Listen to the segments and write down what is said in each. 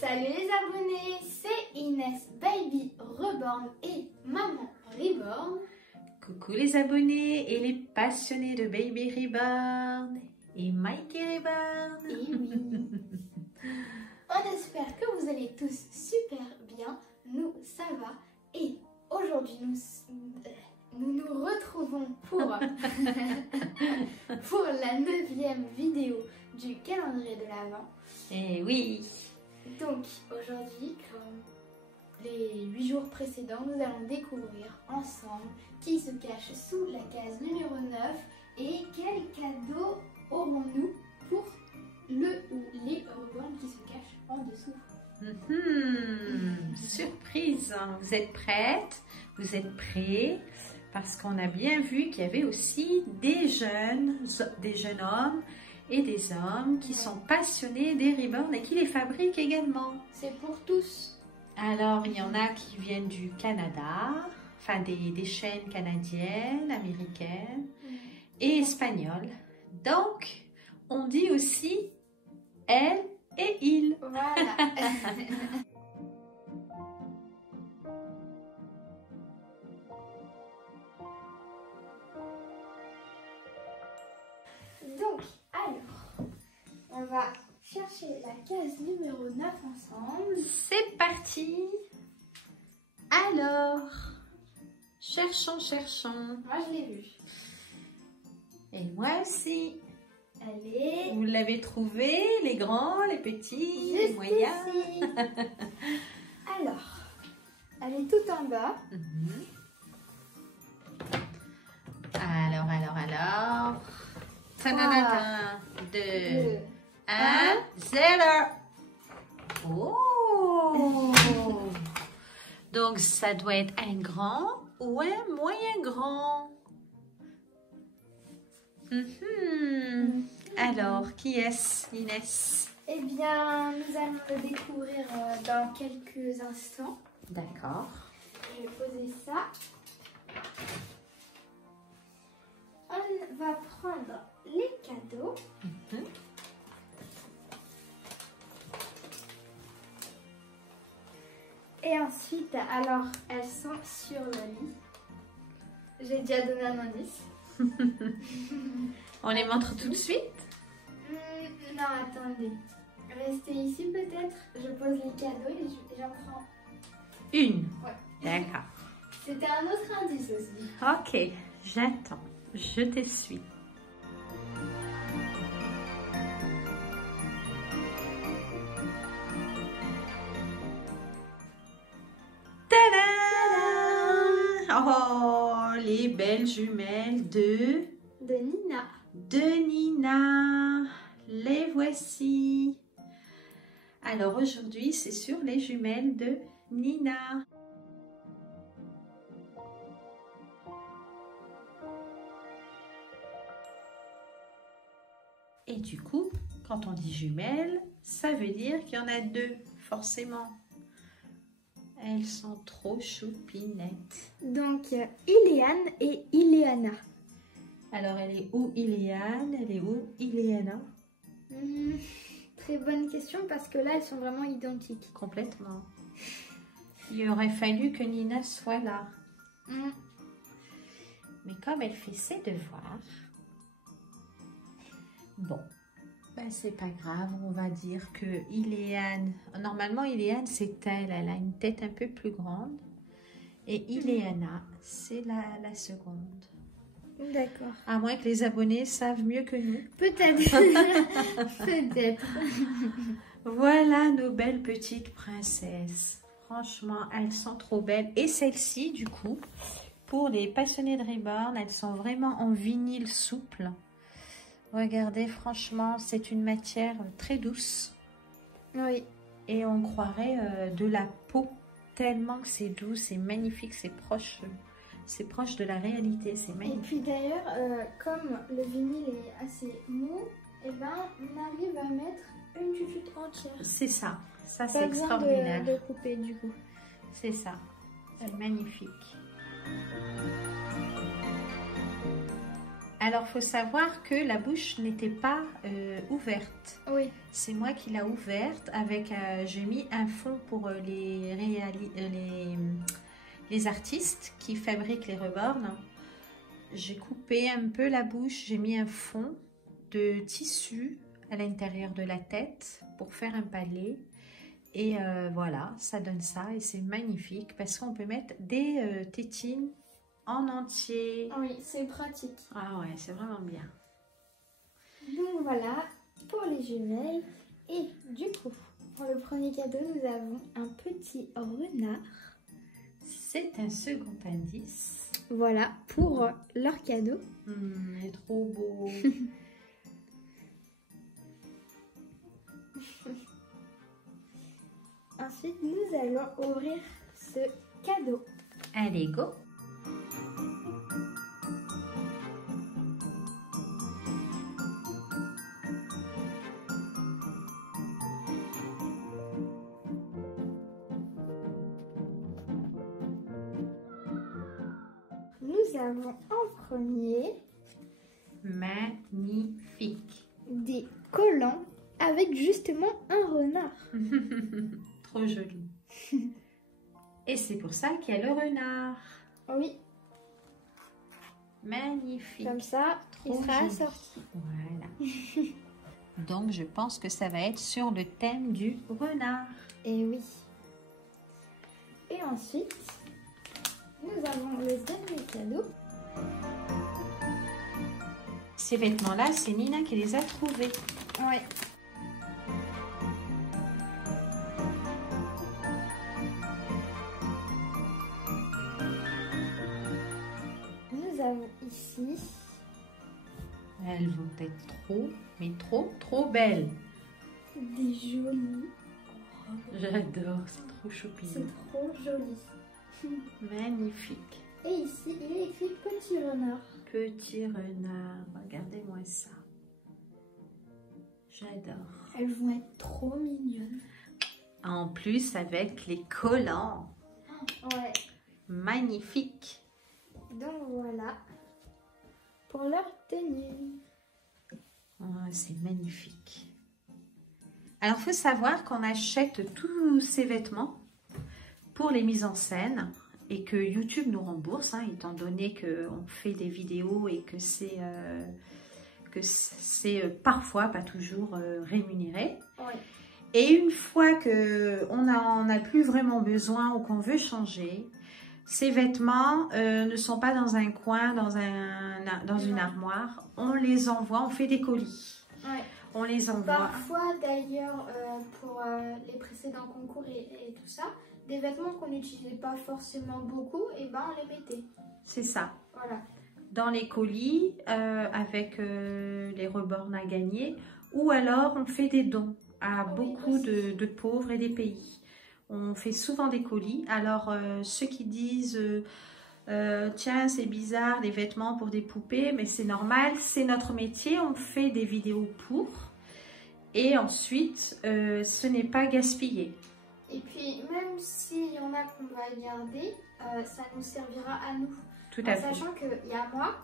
Salut les abonnés, c'est Inès Baby Reborn et Maman Reborn. Coucou les abonnés et les passionnés de Baby Reborn et Mikey Reborn. Et oui. On espère que vous allez tous super bien. Nous, ça va. Et aujourd'hui, nous nous retrouvons pour la 9e vidéo du calendrier de l'Avent. Et oui. Donc aujourd'hui, comme les 8 jours précédents, nous allons découvrir ensemble qui se cache sous la case numéro 9 et quel cadeau aurons-nous pour le ou les reborn qui se cachent en dessous. Surprise, vous êtes prêtes? Vous êtes prêts? Parce qu'on a bien vu qu'il y avait aussi des jeunes hommes et des hommes qui sont passionnés des reborn et qui les fabriquent également. C'est pour tous. Alors, il y en a qui viennent du Canada, enfin des chaînes canadiennes, américaines et espagnoles. Donc, on dit aussi elle et il. Voilà. Donc, alors, on va chercher la case numéro 9 ensemble. C'est parti. Alors, cherchons. Moi, je l'ai vu. Et moi aussi. Allez. Vous l'avez trouvé, les grands, les petits, les Juste moyens. ici. Alors, elle est tout en bas. Alors. Tadadada. 2, 1, 0. Oh! Donc, ça doit être un grand ou un moyen grand. Alors, qui est-ce, Inès? Eh bien, nous allons le découvrir dans quelques instants. D'accord. Je vais poser ça. On va prendre les cadeaux. Et ensuite, alors, elles sont sur le lit. J'ai déjà donné un indice. On les montre tout de suite? Non, attendez. Restez ici peut-être. Je pose les cadeaux et j'en prends une. Ouais. D'accord. C'était un autre indice aussi. Ok, j'attends. Je te suis. Tadam! Oh, les belles jumelles de Nina. Nina. Les voici. Alors aujourd'hui, c'est sur les jumelles de Nina. Et du coup, quand on dit jumelles, ça veut dire qu'il y en a deux, forcément. Elles sont trop choupinettes. Donc, Iléane et Iléana. Alors, elle est où Iléane? Elle est où Iléana? Très bonne question parce que là, elles sont vraiment identiques. Complètement. Il aurait fallu que Nina soit là. Mais comme elle fait ses devoirs, bon, ben c'est pas grave, on va dire que Iléane, normalement Iléane c'est elle a une tête un peu plus grande et Iléana c'est la seconde. D'accord. À moins que les abonnés savent mieux que nous. Peut-être. Peut-être. Voilà nos belles petites princesses. Franchement, elles sont trop belles. Et celles-ci, du coup, pour les passionnés de reborn, elles sont vraiment en vinyle souple. Regardez, franchement, c'est une matière très douce. Oui. Et on croirait de la peau, tellement que c'est doux, c'est magnifique, c'est proche de la réalité, c'est magnifique. Et puis d'ailleurs, comme le vinyle est assez mou, eh ben, on arrive à mettre une chouchoute entière. C'est ça, c'est Pas extraordinaire. besoin de couper du coup. C'est ça, c'est magnifique. Alors, faut savoir que la bouche n'était pas ouverte. Oui. C'est moi qui l'ai ouverte avec, j'ai mis un fond pour les artistes qui fabriquent les reborns. J'ai coupé un peu la bouche, j'ai mis un fond de tissu à l'intérieur de la tête pour faire un palais. Et voilà, ça donne ça et c'est magnifique parce qu'on peut mettre des tétines en entier. Oui, c'est pratique. Ah ouais, c'est vraiment bien. Donc voilà, pour les jumelles. Et du coup, pour le premier cadeau, nous avons un petit renard. C'est un second indice. Voilà, pour leur cadeau. Il est trop beau. Ensuite, nous allons ouvrir ce cadeau. Allez, go! Nous avons en premier Magnifique. des collants avec justement un renard. Trop joli. Et c'est pour ça qu'il y a le renard. Oui, Magnifique. comme ça, il Trop sera joli. assorti. Voilà. Donc, je pense que ça va être sur le thème du renard. Et oui. Et ensuite, nous avons le dernier cadeau. Ces vêtements-là, c'est Nina qui les a trouvés. Ouais. Nous avons ici Elles vont être trop, mais trop belles. des jolies. J'adore, c'est trop choupi. C'est trop joli. Magnifique. Et ici, il est écrit petit renard. Petit renard, regardez-moi ça. J'adore. Elles vont être trop mignonnes. En plus, avec les collants. Ouais. Magnifique. Donc voilà pour leur tenue. Oh, c'est magnifique. Alors, il faut savoir qu'on achète tous ces vêtements pour les mises en scène et que YouTube nous rembourse, hein, étant donné qu'on fait des vidéos et que c'est parfois, pas toujours, rémunéré. Ouais. Et une fois qu'on n'en a plus vraiment besoin ou qu'on veut changer, ces vêtements ne sont pas dans un coin, dans une armoire. On les envoie, on fait des colis. Ouais. On les envoie. Parfois d'ailleurs pour les précédents concours et tout ça, des vêtements qu'on n'utilisait pas forcément beaucoup, et ben on les mettait. C'est ça. Voilà. Dans les colis avec les reborns à gagner, ou alors on fait des dons à beaucoup de pauvres et des pays. On fait souvent des colis. Alors ceux qui disent tiens, c'est bizarre les vêtements pour des poupées, mais c'est normal, c'est notre métier, on fait des vidéos pour, et ensuite ce n'est pas gaspillé. Et puis même s'il y en a qu'on va garder, ça nous servira à nous. Tout à fait. Sachant qu'il y a moi,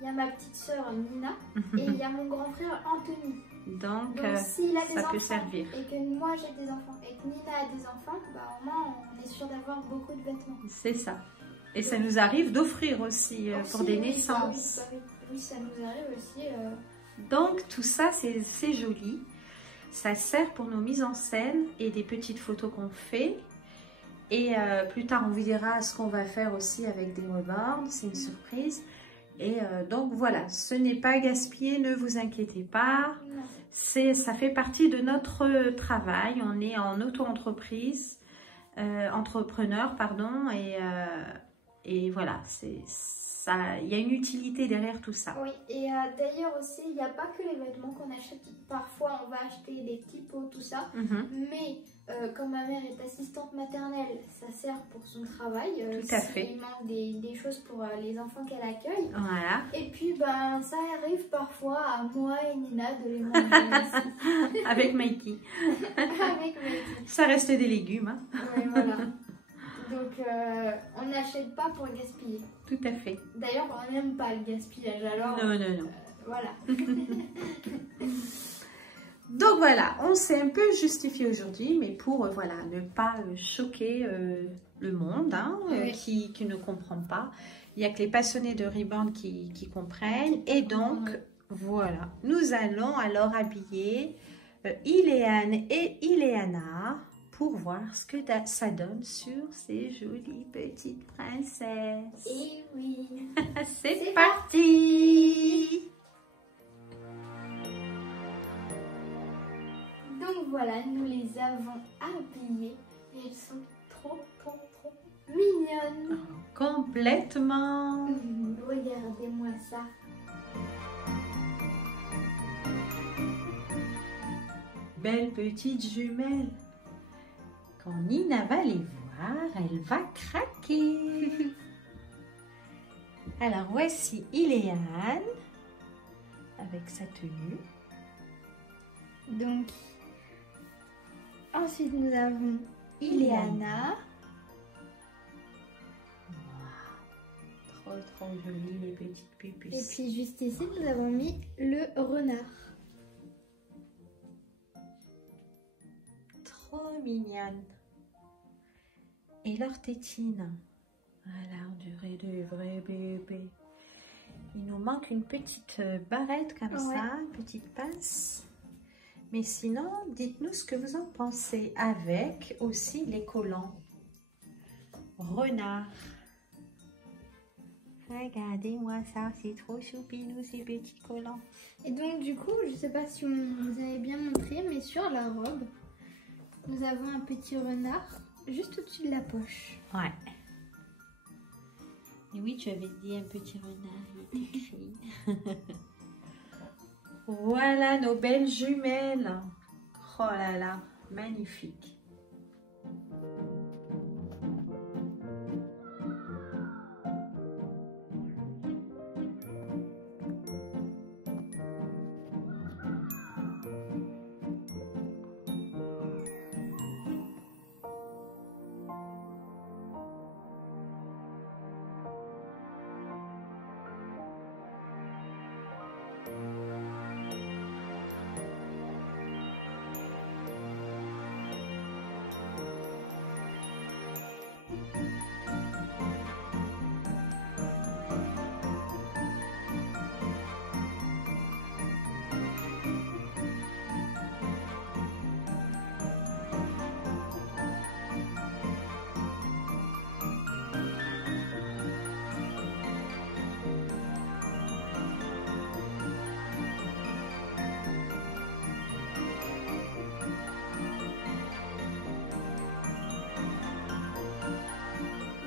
il y a ma petite sœur Nina et il y a mon grand frère Anthony. Donc s'il a des ça enfants peut servir. et que moi j'ai des enfants et que Nina a des enfants, bah, au moins on est sûr d'avoir beaucoup de vêtements. C'est ça. Et ça nous arrive d'offrir aussi pour des naissances. Oui, ça nous arrive aussi. Donc tout ça c'est joli. Ça sert pour nos mises en scène et des petites photos qu'on fait. Et plus tard on vous dira ce qu'on va faire aussi avec des reborns. C'est une surprise. Et donc voilà, ce n'est pas gaspillé, ne vous inquiétez pas. Ça fait partie de notre travail. On est en auto-entreprise, entrepreneur, pardon. Et voilà, il y a une utilité derrière tout ça. Oui, et d'ailleurs aussi, il n'y a pas que les vêtements qu'on achète. Parfois, on va acheter des petits pots, tout ça. Mais comme ma mère est assistante maternelle, ça sert pour son travail. Tout à fait. Il manque des choses pour les enfants qu'elle accueille. Voilà. Et puis, ben, ça arrive parfois à moi et Nina de les manger aussi. Avec Mikey. Avec Mikey. Ça reste des légumes. Hein. Ouais, voilà. Donc on n'achète pas pour gaspiller. Tout à fait. D'ailleurs, on n'aime pas le gaspillage, alors Non, non, non. voilà. Donc voilà, on s'est un peu justifié aujourd'hui, mais pour voilà, ne pas choquer le monde hein, Oui. qui ne comprend pas. Il n'y a que les passionnés de riband qui comprennent. Et donc, voilà, nous allons alors habiller Iléane et Ileana pour voir ce que ça donne sur ces jolies petites princesses. Et oui. C'est parti! Donc voilà, nous les avons habillées et elles sont trop mignonnes. Complètement. Regardez-moi ça. Belle petite jumelle. Quand Nina va les voir, elle va craquer. Alors voici Iléane avec sa tenue. Donc, ensuite nous avons Ileana. Trop jolies les petites Et pupus. puis juste ici, nous avons mis le renard. Trop mignonne. Et leur tétine. Voilà, on dirait des vrais bébés. Il nous manque une petite barrette comme ça, une petite pince. Mais sinon, dites-nous ce que vous en pensez avec aussi les collants. Renard. Regardez-moi ça, c'est trop choupinou ces petits collants. Et donc du coup, je sais pas si on vous avait bien montré, mais sur la robe, nous avons un petit renard juste au-dessus de la poche. Ouais. Et oui, tu avais dit un petit renard, il est écrit. Voilà nos belles jumelles. Oh là là, magnifique.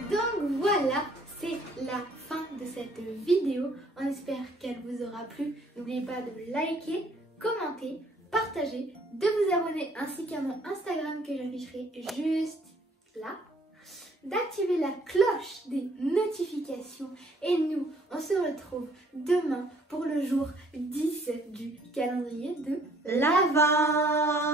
Donc voilà, c'est la fin de cette vidéo. On espère qu'elle vous aura plu. N'oubliez pas de liker, commenter, partager, de vous abonner ainsi qu'à mon Instagram que j'afficherai juste là. D'activer la cloche des notifications. Et nous, on se retrouve demain pour le jour 10 du calendrier de L'Avent!